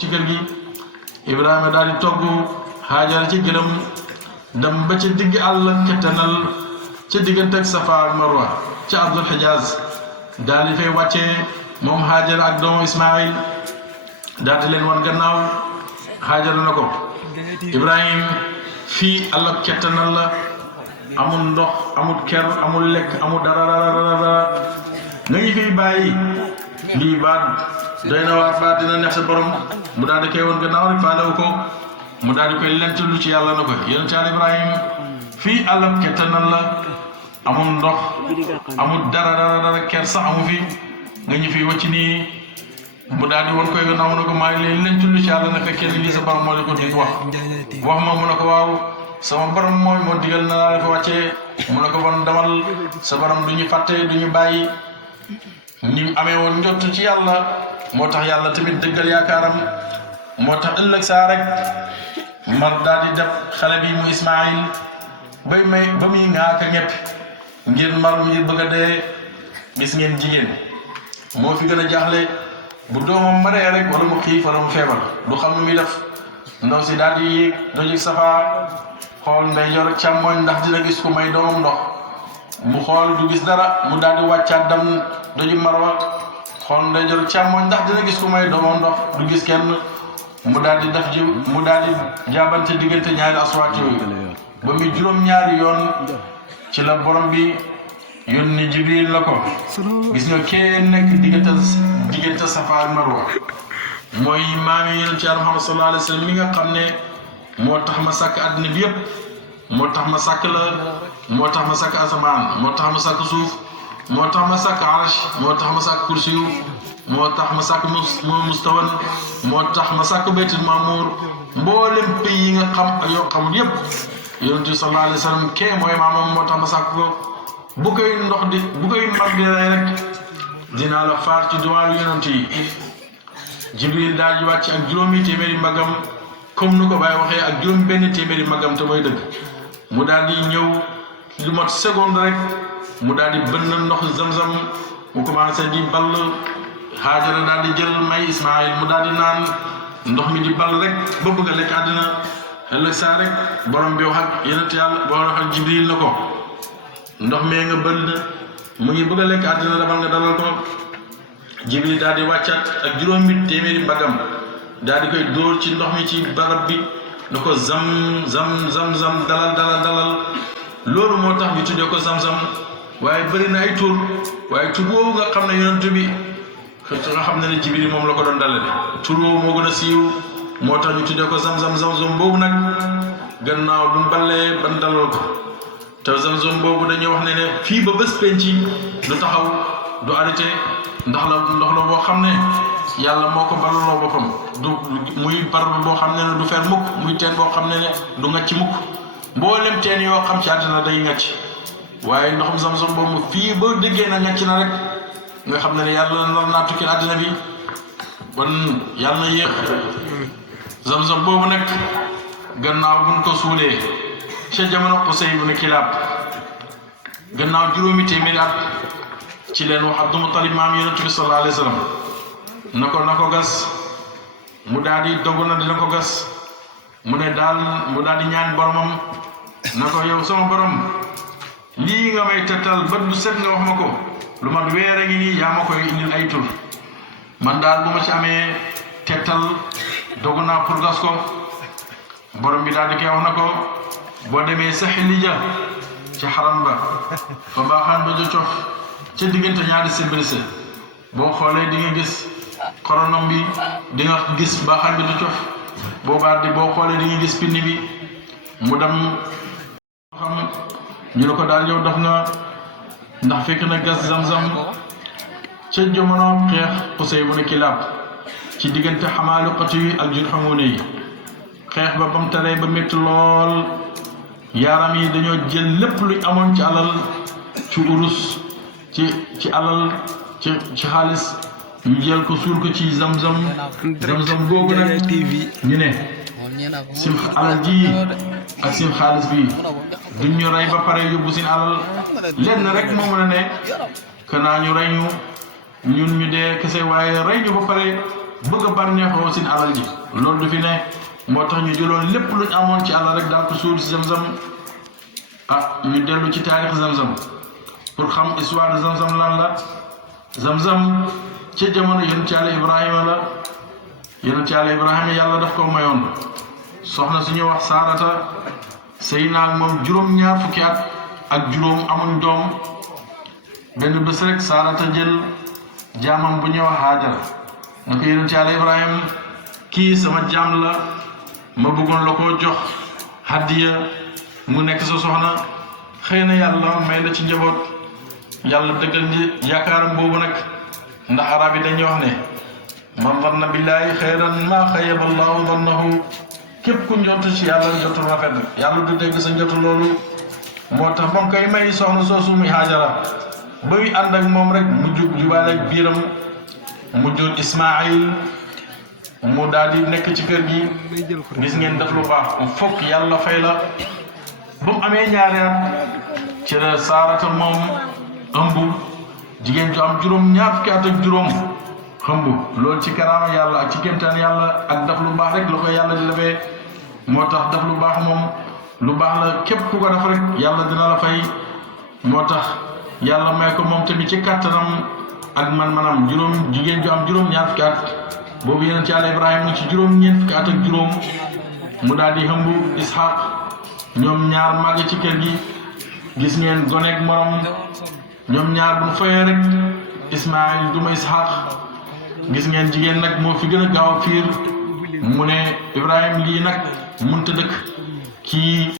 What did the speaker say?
ci kër gi Ibrahima daal di togg Haajara ci gëlëm dem ba ci digg àll kettanal ca diggante ak Safa ak Marwa ca Ardul Hijaaz daal di fay wàccee moom Haajara ak doomu Ismaïl daal di leen wan gannaaw Haajara na ko Ibrahim fii àll kettanal la amul ndox amul ker amul lekk amul dara nga ñu fiy bàyyi lii baat doy na waar baat dina neex sa borom mu daal di koy woon gannaaw rek faalewu ko mu daal di koy lentulu ci yàlla na ko yonent Yàlla Ibrahim fii àllab kettanal la amul ndox amul dara ker sax amu fi nga ñu fi wacc nii mu daal di woon koy gannaaw na ko maa ngi leen lentulu ci yàlla na fekkee ni lii sa borom moo la ko dig wax ma mu ne ko waaw sama borom mooy moo digal na laa la fa wàccee mu ne ko bon damal sa borom du ñu fàtte du ñu bàyyi ni amee woon njott ci yàlla moo tax yàlla tamit dëggal yaakaaram moo tax ëllëg saa rek mar daal di def xale bi mu Ismaïl ba muy ŋaaka ñepp ngir mar ngir bëgg a dee gis ngeen jigéen moo fi gën a jaaxle bu doomam maree rek wala mu xiif wala mu feebar du xam nu muy def ndaw si daal di yéeg dojug Safa xool ndeyjoor ak càmmoñ ndax dina gis ku may doomam ndox mu xool du gis dara mu daal di wàccaat dem dojug Marwa xool ndeyjoor càmmoñ ndax dina gis ku may doomam ndox du gis kenn mu daal di def mu daal di jaabante diggante ñaari aswaat yooyu ba muy juróom-ñaari yoon ci la borom bi yónni Jibril la ko gis nga kee nekk diggante Safa ak Marwa mooy maami yonent Yàlla Muhammad sallallahu alayhi wa sallam mi nga xam ne moo tax ma sàkk àddina bi yëpp moo tax ma sàkk la moo tax ma sàkk asamaan moo tax ma sàkk suuf moo tax ma sàkk arsh moo tax ma sàkk kursiyu moo tax ma sàkk mustawan moo tax ma sàkk baytul maamuur mboolem pays yi nga xam ak yoo xamul yëpp yonent bi sallallahu alayhi wa sallam kee mooy maamam moo tax ma sàkk ko bu koy mag di rey rek dinaa la faar ci duwaalu yonent yi Jibril daal di wàcc ak juróomi téeméeri mbagam comme nu ko Baye waxee ak juróom benn téeméeri mbagam te mooy dëgg mu daal di ñëw lu mat seconde rek mu daal di bënn ndox Zamzam mu commencé di ball Haajara daal di jël may Ismaïl mu daal di naan ndox mi di ball rek ba bëgg a lekk àddina ëllëg saa rek borom bi wax ak yonent Yàlla borom wax ak Jibril na ko ndox mee nga bënn mu ngi bëgg a lekk àddina demal nga dalal ko Jibril daal di wàccaat ak juróomi téeméeri mbagam daal di koy dóor ci ndox mi ci barab bi na ko zam dalal loolu moo tax ñu tuddee ko Zamzam waaye bëri na ay tur waaye tur woowu nga xam ne yonent bi nga xam ne Jibril moom la ko doon dalale tur woowu moo gën a siiw moo tax ñu tuddee ko Zamzam boobu nag gannaaw bu mu ballee ban dalal ko te Zamzam boobu dañuy wax ne fii ba bés penc du taxaw du arrêté ndox la boo xam ne yàlla moo ko ballaloo boppam du muy barab boo xam ne du fer mukk muy teen boo xam ne du ngacc mukk mboolem teen yoo xam ci àddina day ngacc waaye ndoxum Zamzam boobu fii ba déggee na ngacc na rek nga xam ne yàlla nar naa tukkil àddina bi bon yàlla na yéex Zamzam boobu nag gannaaw buñ ko suulee ca jamono Qusay ibn Kilaab gannaaw juróomi téeméeri at ci leen wax Abdul Muttalib maam yonent bi sallallahu alayhi wa sallam na ko gas mu daal di dogu na dina ko gas mu daal di ñaan boromam na ko yow sama borom lii nga may tettal ba du set nga wax ma ko lu mat weer a ngi nii yaa ma koy indil ay tur man daal bu ma ci amee tettal dogu naa pour gas ko borom bi daal di koy wax na ko boo demee sa Xilija ci xaram ba fa baaxaan ba jo cof ca diggante ñaari sébrise boo xoolee di nga gis xoronom bi di nga gis baaxaan bi du cof boo xoolee di nga gis pinni bi mu dem xam ñu ne ko daal yow dox nga ndax fekk na gas Zamzam ca jamono xeex Qusay ibn Kilaab ci diggante Xamaaliqatu yi ak Jurhumuune yi xeex ba bam taree ba métti lool yaaram yi dañoo jël lépp luñ amoon ci alal ci urus ci alal ci xaalis ñu jël ko suul ko ci Zamzam googu nag ñu ne sim alal ji ak sim xaalis bi duñ ñu rey ba pare yóbbu seen alal lenn rek moo mën a ne kanaa ñu rey ñu ñun ñu dee kese waaye rey ñu ba pare bëgg a bànneexoo seen alal ji loolu du fi ne moo tax ñu jëloon lépp luñ amoon ci alal rek daal ko suul si Zamzam ñu dellu ci taarix Zamzam pour xam histoire de Zamzam lan la Zamzam ci jamono yonent Yàlla Ibrahima la yonent Yàlla Ibrahima yàlla daf ko mayoon soxna suñuy wax Saarata sëy naag moom juróom-ñaar fukki at ak juróom amuñ doom benn bés rek Saarata jël jaamam bu ñuy wax Haajara na ko yonent Yàlla Ibrahima kii sama jaam la ma bëggoon la koo jox hadiya mu nekk sa soxna xëy na yàlla may la ci njaboot yàlla dëggal ni yaakaaram boobu nag ndax arab yi dañuy wax ne man danna billaahi xayran maa xayyaba llaahu dannahu képp ku njott ci yàlla njottu rafet yàlla du dégg sa njottu loolu moo tax ba mu koy may soxna soosu muy Haajara bay ànd ak moom rek mu jubaale ak biiram mu jur Ismaayil mu daal di nekk ci kër gi gis ngeen def lu baax fokk yàlla fay la ba mu amee ñaari at ci la Saarata moom ëmb jigéen ju am juróom-ñaar fukki at ak juróom ëmb loolu ci karaama yàlla ak ci kéemtaan yàlla ak def lu baax rek la ko yàlla di defee moo tax def lu baax moom lu baax la képp ku ko def rek yàlla dina la fay moo tax yàlla may ko moom tamit ci kàttanam ak man-manam jigéen ju am juróom-ñaar fukki at boobu yonent Yàlla Ibrahima ci juróom-ñeent fukki at ak juróom mu daal di ëmb Ishaq ñoom ñaar màgg ci kër gi gis ngeen goneeg morom ñoom ñaar bu fayee rek Ismaayil duma Ishaq gis ngeen jigéen nag moo fi gën a gaaw a fiir mu ne Ibrahima lii nag mënta dëkk kii